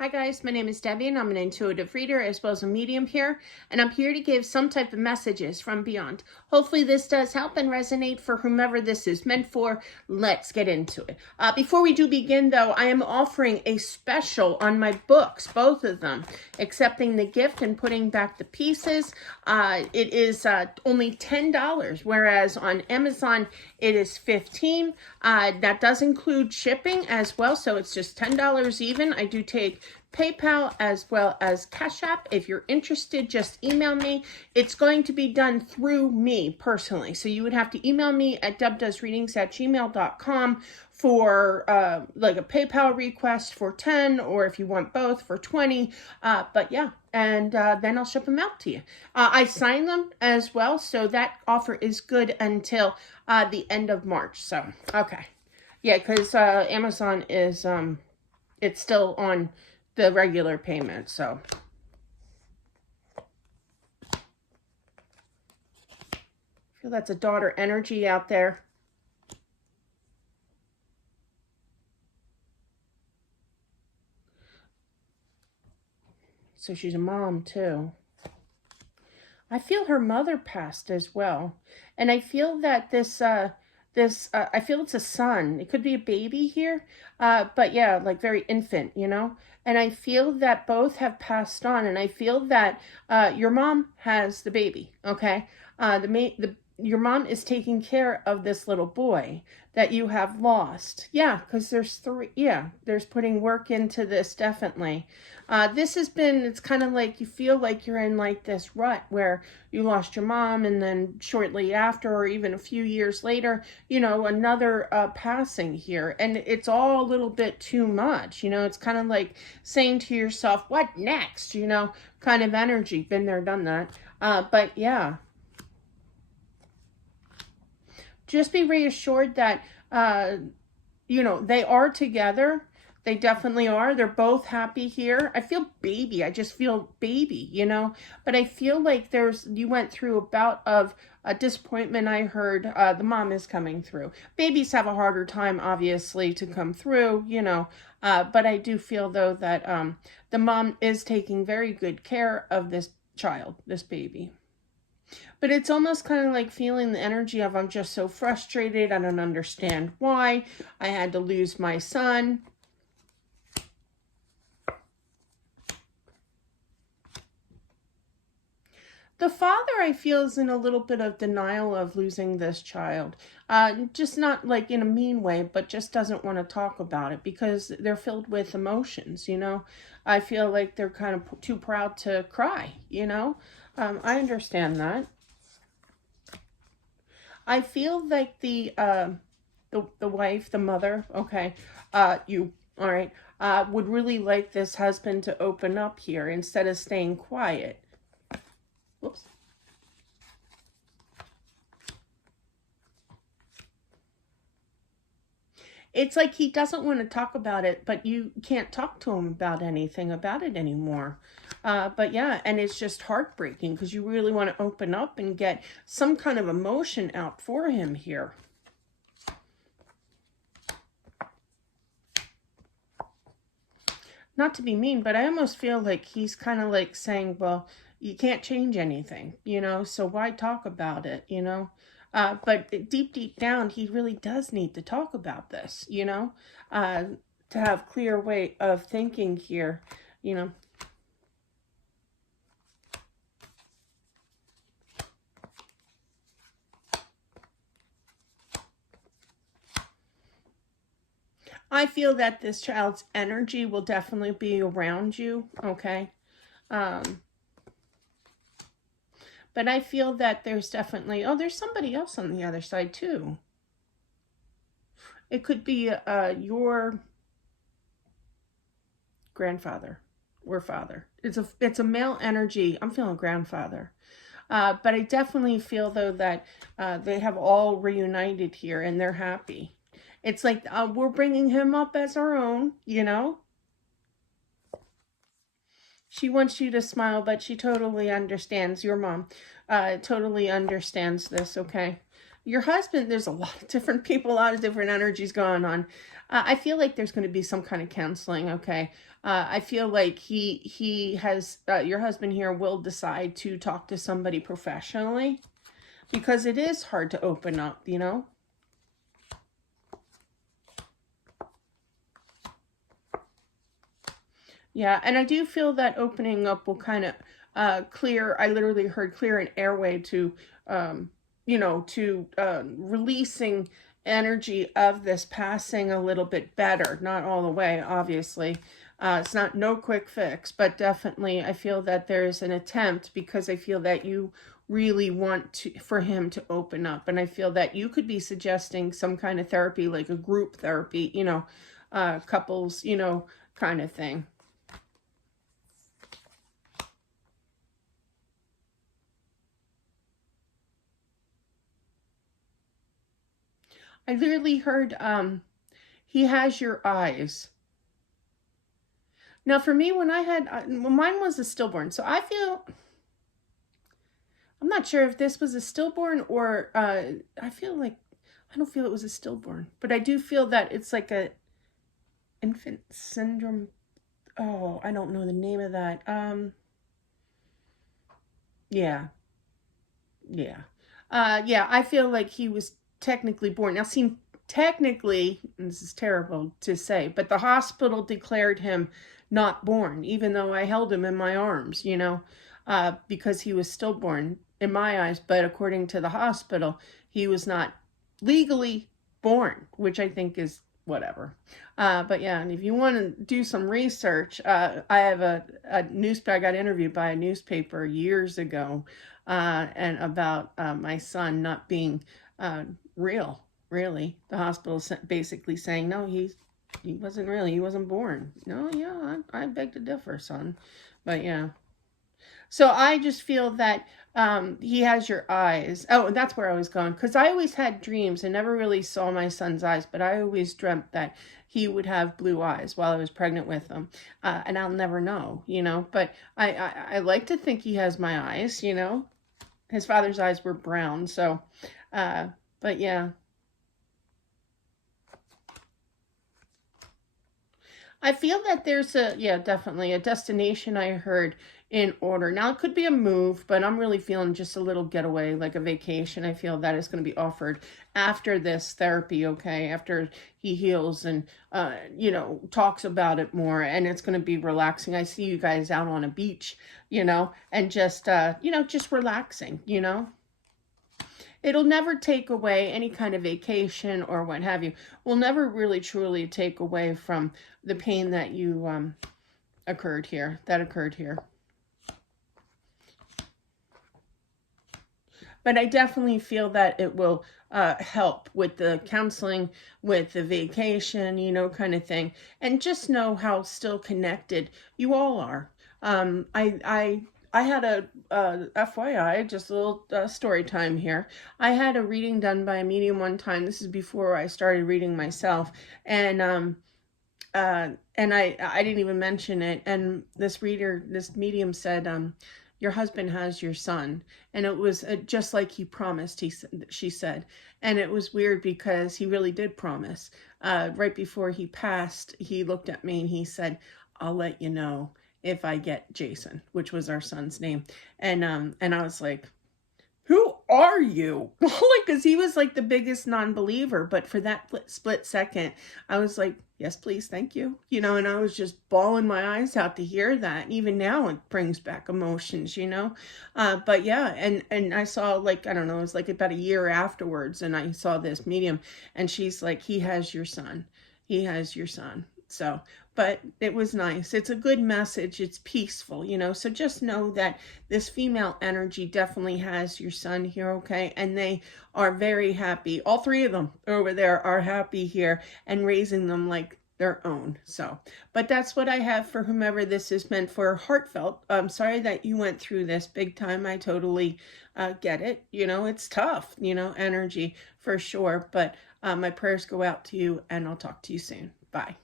Hi guys, my name is Debbie and I'm an intuitive reader as well as a medium here, and I'm here to give some type of messages from beyond. Hopefully this does help and resonate for whomever this is meant for. Let's get into it. Before we do begin though, I am offering a special on my books, both of them, Accepting the Gift and Putting Back the Pieces. It is only $10, whereas on Amazon it is $15. That does include shipping as well, so it's just $10 even. I do take PayPal as well as Cash App. If you're interested, just email me. It's going to be done through me personally. So you would have to email me at debdoesreadings@gmail.com for like a PayPal request for 10, or if you want both for 20. But yeah, and then I'll ship them out to you. I sign them as well, so that offer is good until the end of March. So, okay. Yeah, because Amazon is, it's still on the regular payment, so. I feel that's a daughter energy out there. So she's a mom too. I feel her mother passed as well. And I feel that I feel it's a son. It could be a baby here, but yeah, like very infant, you know? And I feel that both have passed on, and I feel that your mom has the baby, okay? Your mom is taking care of this little boy that you have lost. Yeah, because there's three, yeah, there's putting work into this, definitely. This has been, it's kind of like you feel like you're in like this rut where you lost your mom, and then shortly after, or even a few years later, you know, another passing here. And it's all a little bit too much, you know, it's kind of like saying to yourself, what next, you know, kind of energy. Been there, done that. But yeah, just be reassured that, you know, they are together. They definitely are. They're both happy here. I feel baby. I just feel baby, you know. But I feel like you went through a bout of a disappointment. I heard the mom is coming through. Babies have a harder time, obviously, to come through, you know. But I do feel, though, that the mom is taking very good care of this child, this baby. But it's almost kind of like feeling the energy of, I'm just so frustrated. I don't understand why. I had to lose my son. The father, I feel, is in a little bit of denial of losing this child. Just not like in a mean way, but just doesn't want to talk about it because they're filled with emotions, you know. I feel like they're kind of too proud to cry, you know. I understand that. I feel like the wife, the mother, okay, all right, would really like this husband to open up here instead of staying quiet. Whoops. It's like he doesn't want to talk about it, but you can't talk to him about anything about it anymore. But yeah, and it's just heartbreaking because you really want to open up and get some kind of emotion out for him here. Not to be mean, but I almost feel like he's kind of like saying, well, you can't change anything, you know, so why talk about it, you know? But deep down, he really does need to talk about this, you know, to have clear way of thinking here, you know. I feel that this child's energy will definitely be around you, okay? Um, but I feel that there's definitely, oh, there's somebody else on the other side too. It could be your grandfather or father. It's a male energy. I'm feeling grandfather. But I definitely feel, though, that they have all reunited here and they're happy. It's like we're bringing him up as our own, you know? She wants you to smile, but she totally understands. Your mom totally understands this, okay? your husband, there's a lot of different people, a lot of different energies going on. I feel like there's going to be some kind of counseling, okay? I feel like he has, your husband here will decide to talk to somebody professionally, because it is hard to open up, you know? Yeah, and I do feel that opening up will kind of clear, I literally heard clear an airway to, you know, to releasing energy of this passing a little bit better. Not all the way, obviously. It's not no quick fix, but definitely I feel that there's an attempt, because I feel that you really want for him to open up. And I feel that you could be suggesting some kind of therapy, like a group therapy, you know, couples, you know, kind of thing. I literally heard, he has your eyes. Now, for me, when I had, well, mine was a stillborn. So I feel, I'm not sure if this was a stillborn or, I feel like, I don't feel it was a stillborn. But I do feel that it's like a infant syndrome. Oh, I don't know the name of that. Yeah. Yeah. Yeah, I feel like he was technically born. Now, see, technically, and this is terrible to say, but the hospital declared him not born, even though I held him in my arms, you know, because he was stillborn in my eyes. But according to the hospital, he was not legally born, which I think is whatever. But yeah, and if you want to do some research, I have a newspaper, I got interviewed by a newspaper years ago, and about my son not being real, really. The hospital basically saying, no, he wasn't real, he wasn't born. No, yeah, I beg to differ, son. But yeah. So I just feel that he has your eyes. Oh, and that's where I was going. Because I always had dreams and never really saw my son's eyes, but I always dreamt that he would have blue eyes while I was pregnant with him. And I'll never know, you know. But I like to think he has my eyes, you know. His father's eyes were brown, so, but yeah. I feel that there's yeah, definitely a destination I heard in order. Now, it could be a move, but I'm really feeling just a little getaway, like a vacation. I feel that is going to be offered after this therapy, okay? After he heals and, you know, talks about it more, and it's going to be relaxing. I see you guys out on a beach, you know, and just, you know, just relaxing, you know? It'll never take away any kind of vacation or what have you. Will never really truly take away from the pain that you occurred here. But I definitely feel that it will help with the counseling, with the vacation, you know, kind of thing. And just know how still connected you all are. I had a FYI, just a little story time here. I had a reading done by a medium one time. This is before I started reading myself, and I didn't even mention it. And this medium said, your husband has your son, and it was just like he promised. She said, and it was weird because he really did promise. Right before he passed, he looked at me and he said, "I'll let you know if I get Jason," which was our son's name. And I was like, who are you? Like, because he was like the biggest non-believer. But for that split second, I was like, yes, please, thank you. You know, and I was just bawling my eyes out to hear that. And even now it brings back emotions, you know. But yeah, and I saw, like, I don't know, it was like about a year afterwards, and I saw this medium, and she's like, he has your son. He has your son. So, but it was nice. It's a good message. It's peaceful, you know. So just know that this female energy definitely has your son here, okay? And they are very happy. All three of them over there are happy here and raising them like their own. So, but that's what I have for whomever this is meant for. Heartfelt. I'm sorry that you went through this big time. I totally get it. You know, it's tough, you know, energy for sure. But my prayers go out to you, and I'll talk to you soon. Bye.